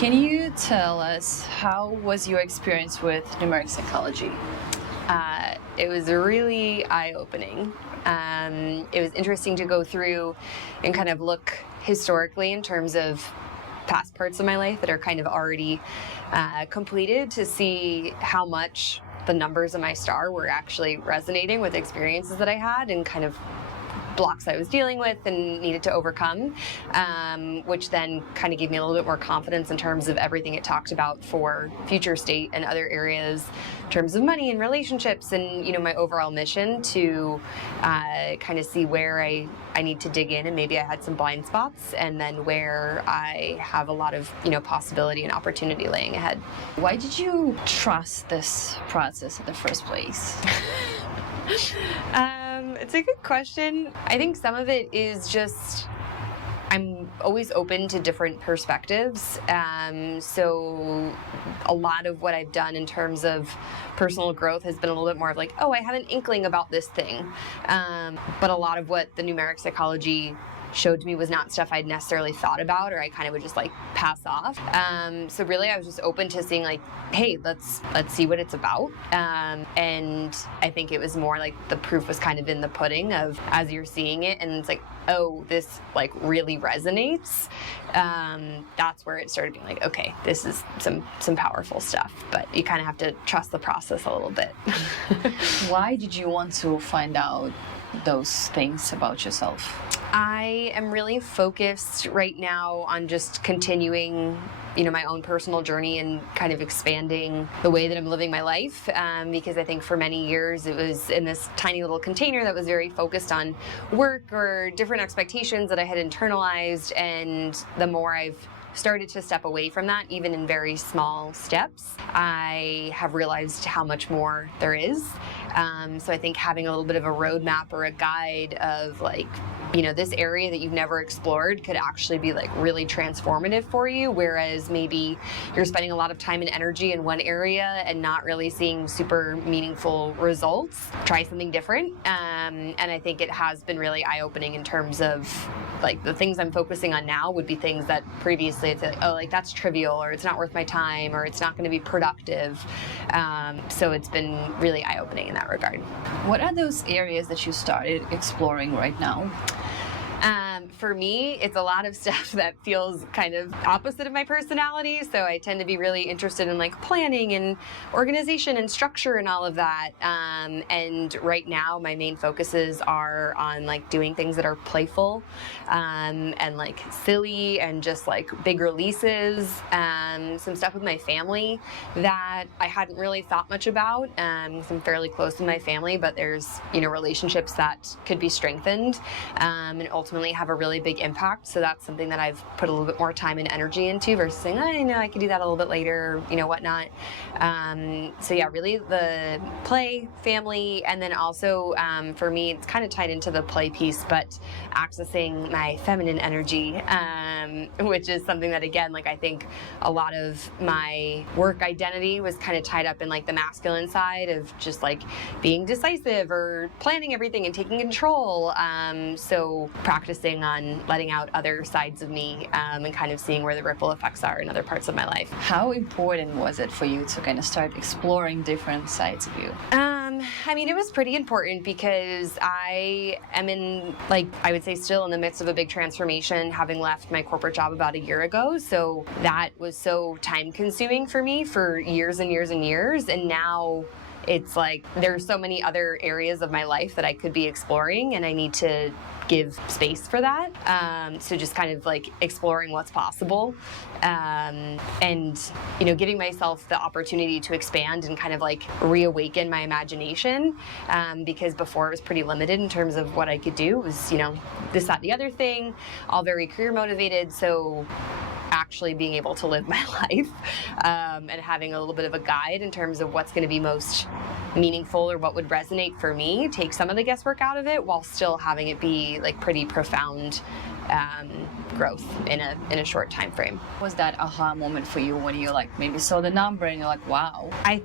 Can you tell us how was your experience with numeric psychology? It was really eye-opening. It was interesting to go through and kind of look historically in terms of past parts of my life that are kind of already completed, to see how much the numbers of my star were actually resonating with experiences that I had and kind of blocks I was dealing with and needed to overcome, which then kind of gave me a little bit more confidence in terms of everything it talked about for future state and other areas in terms of money and relationships and, you know, my overall mission to kind of see where I need to dig in, and maybe I had some blind spots, and then where I have a lot of, you know, possibility and opportunity laying ahead. Why did you trust this process in the first place? It's a good question. I think some of it is just I'm always open to different perspectives. So a lot of what I've done in terms of personal growth has been a little bit more of like, oh, I have an inkling about this thing. But a lot of what the numeric psychology showed to me was not stuff I'd necessarily thought about, or I kind of would just like pass off. So really I was just open to seeing like, hey, let's see what it's about. And I think it was more like the proof was kind of in the pudding of, as you're seeing it and it's like, oh, this like really resonates. That's where it started being like, okay, this is some powerful stuff, but you kind of have to trust the process a little bit. Why did you want to find out those things about yourself? I am really focused right now on just continuing, you know, my own personal journey and kind of expanding the way that I'm living my life, because I think for many years it was in this tiny little container that was very focused on work or different expectations that I had internalized, and the more I've started to step away from that, even in very small steps, I have realized how much more there is. So I think having a little bit of a roadmap or a guide of like, you know, this area that you've never explored could actually be like really transformative for you, whereas maybe you're spending a lot of time and energy in one area and not really seeing super meaningful results. Try something different. And I think it has been really eye-opening in terms of like the things I'm focusing on now would be things that previously it's like, oh, like that's trivial, or it's not worth my time, or it's not going to be productive. So it's been really eye-opening in that regard. What are those areas that you started exploring right now? For me, it's a lot of stuff that feels kind of opposite of my personality. So I tend to be really interested in like planning and organization and structure and all of that. And right now my main focuses are on like doing things that are playful, and like silly, and just like big releases, some stuff with my family that I hadn't really thought much about. I'm fairly close to my family, but there's, you know, relationships that could be strengthened, and ultimately have a really big impact. So that's something that I've put a little bit more time and energy into versus saying, oh, I know I could do that a little bit later, you know, whatnot. So yeah, really the play, family, and then also for me, it's kind of tied into the play piece, but accessing my feminine energy, which is something that, again, like I think a lot of my work identity was kind of tied up in like the masculine side of just like being decisive or planning everything and taking control. So practicing on letting out other sides of me, and kind of seeing where the ripple effects are in other parts of my life. How important was it for you to kind of start exploring different sides of you? I mean, it was pretty important because I am in, like, I would say still in the midst of a big transformation, having left my corporate job about a year ago. So that was so time consuming for me for years and years and years. And now it's like there's so many other areas of my life that I could be exploring, and I need to give space for that. So just kind of like exploring what's possible, and, you know, giving myself the opportunity to expand and kind of like reawaken my imagination, because before it was pretty limited in terms of what I could do. It was, you know, this, that, the other thing, all very career motivated. So actually being able to live my life, and having a little bit of a guide in terms of what's going to be most meaningful or what would resonate for me, take some of the guesswork out of it while still having it be like pretty profound growth in a short time frame. Was that aha moment for you when you like maybe saw the number and you're like, wow? I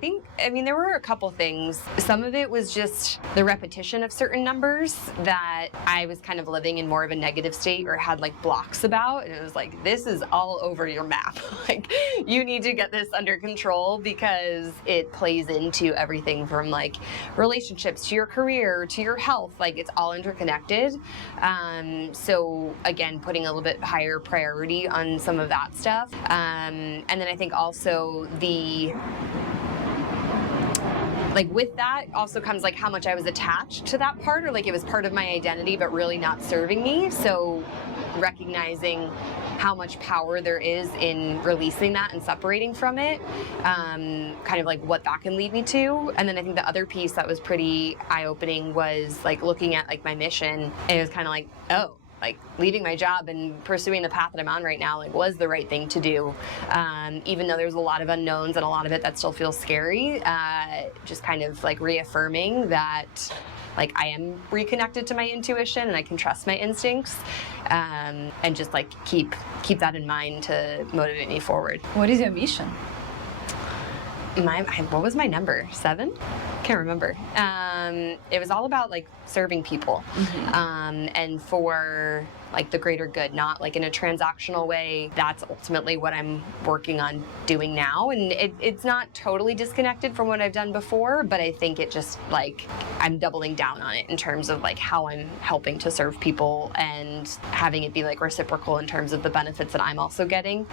mean, there were a couple things. Some of it was just the repetition of certain numbers that I was kind of living in more of a negative state or had like blocks about. And it was like, this is all over your map. Like, you need to get this under control because it plays into everything from like relationships to your career to your health. Like, it's all interconnected. So again, putting a little bit higher priority on some of that stuff. And then I think also with that also comes like how much I was attached to that part, or like it was part of my identity but really not serving me. So recognizing how much power there is in releasing that and separating from it, kind of like what that can lead me to. And then I think the other piece that was pretty eye-opening was like looking at like my mission, and it was kind of like, oh, like leaving my job and pursuing the path that I'm on right now, like, was the right thing to do. Even though there's a lot of unknowns and a lot of it that still feels scary, just kind of like reaffirming that like I am reconnected to my intuition and I can trust my instincts, and just like keep that in mind to motivate me forward. What is your mission? What was my number? 7? Can't remember. It was all about like serving people, and for like the greater good, not like in a transactional way. That's ultimately what I'm working on doing now, and it's not totally disconnected from what I've done before, but I think it just like I'm doubling down on it in terms of like how I'm helping to serve people and having it be like reciprocal in terms of the benefits that I'm also getting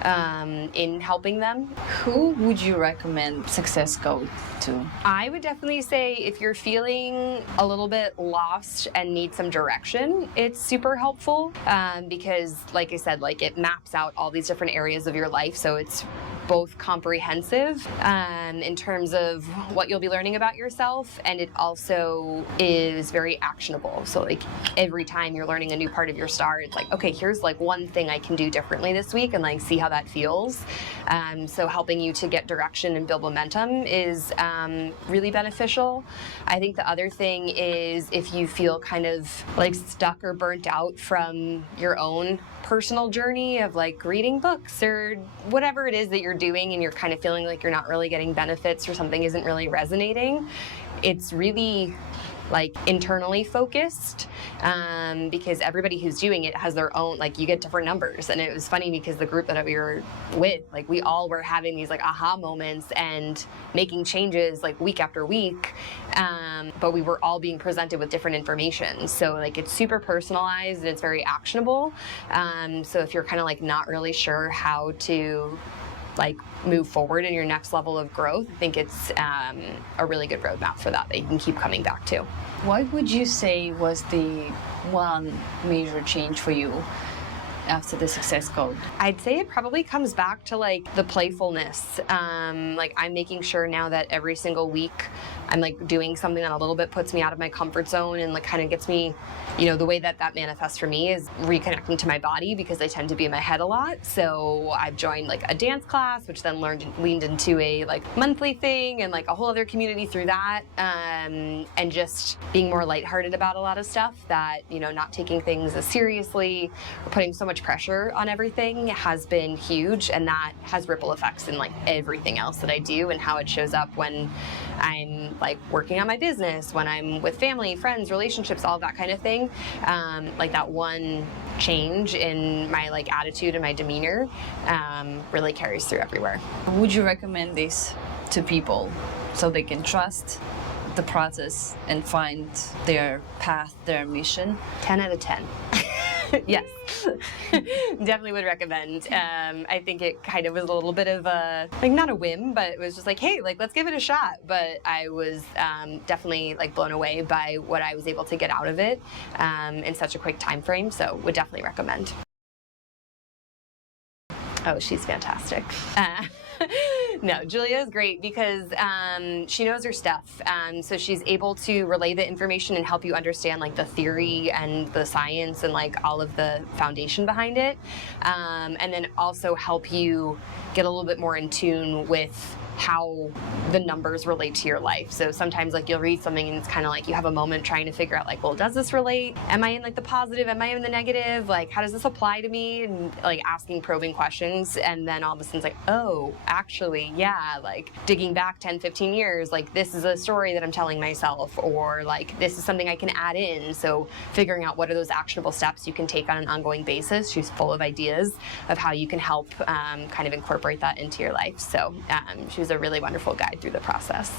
in helping them. Who would you recommend Success Code to? I would definitely say if you're feeling a little bit lost and need some direction, it's super helpful, because like I said, like it maps out all these different areas of your life, so it's both comprehensive in terms of what you'll be learning about yourself, and it also is very actionable. So like every time you're learning a new part of your star, it's like, okay, here's like one thing I can do differently this week and like see how that feels. So helping you to get direction and build momentum is really beneficial. I think the other thing is if you feel kind of like stuck or burnt out from your own personal journey of like reading books or whatever it is that you're doing and you're kind of feeling like you're not really getting benefits or something isn't really resonating, it's really like internally focused, because everybody who's doing it has their own, like you get different numbers. And it was funny because the group that we were with, like we all were having these like aha moments and making changes like week after week, but we were all being presented with different information. So like it's super personalized and it's very actionable. So if you're kind of like not really sure how to like move forward in your next level of growth, I think it's a really good roadmap for that you can keep coming back to. What would you say was the one major change for you after the Success Code? I'd say it probably comes back to like the playfulness. Like I'm making sure now that every single week I'm like doing something that a little bit puts me out of my comfort zone and like kind of gets me, you know, the way that manifests for me is reconnecting to my body, because I tend to be in my head a lot. So I've joined like a dance class, which then leaned into a like monthly thing and like a whole other community through that, and just being more lighthearted about a lot of stuff, that, you know, not taking things as seriously or putting so much pressure on everything has been huge, and that has ripple effects in like everything else that I do and how it shows up when I'm like working on my business, when I'm with family, friends, relationships, all of that kind of thing. Like that one change in my like attitude and my demeanor really carries through everywhere. Would you recommend this to people so they can trust the process and find their path, their mission? 10 out of 10. Yes, definitely would recommend. I think it kind of was a little bit of a, like not a whim, but it was just like, hey, like let's give it a shot. But I was definitely like blown away by what I was able to get out of it in such a quick time frame. So would definitely recommend. Oh, she's fantastic. No, Julia is great because she knows her stuff. So she's able to relay the information and help you understand like the theory and the science and like all of the foundation behind it. And then also help you get a little bit more in tune with how the numbers relate to your life. So sometimes like you'll read something and it's kind of like you have a moment trying to figure out like, well, does this relate? Am I in like the positive? Am I in the negative? Like, how does this apply to me? And like asking probing questions. And then all of a sudden it's like, oh, actually, yeah, like digging back 10, 15 years, like this is a story that I'm telling myself, or like this is something I can add in. So figuring out what are those actionable steps you can take on an ongoing basis. She's full of ideas of how you can help kind of incorporate that into your life. So she was a really wonderful guide through the process.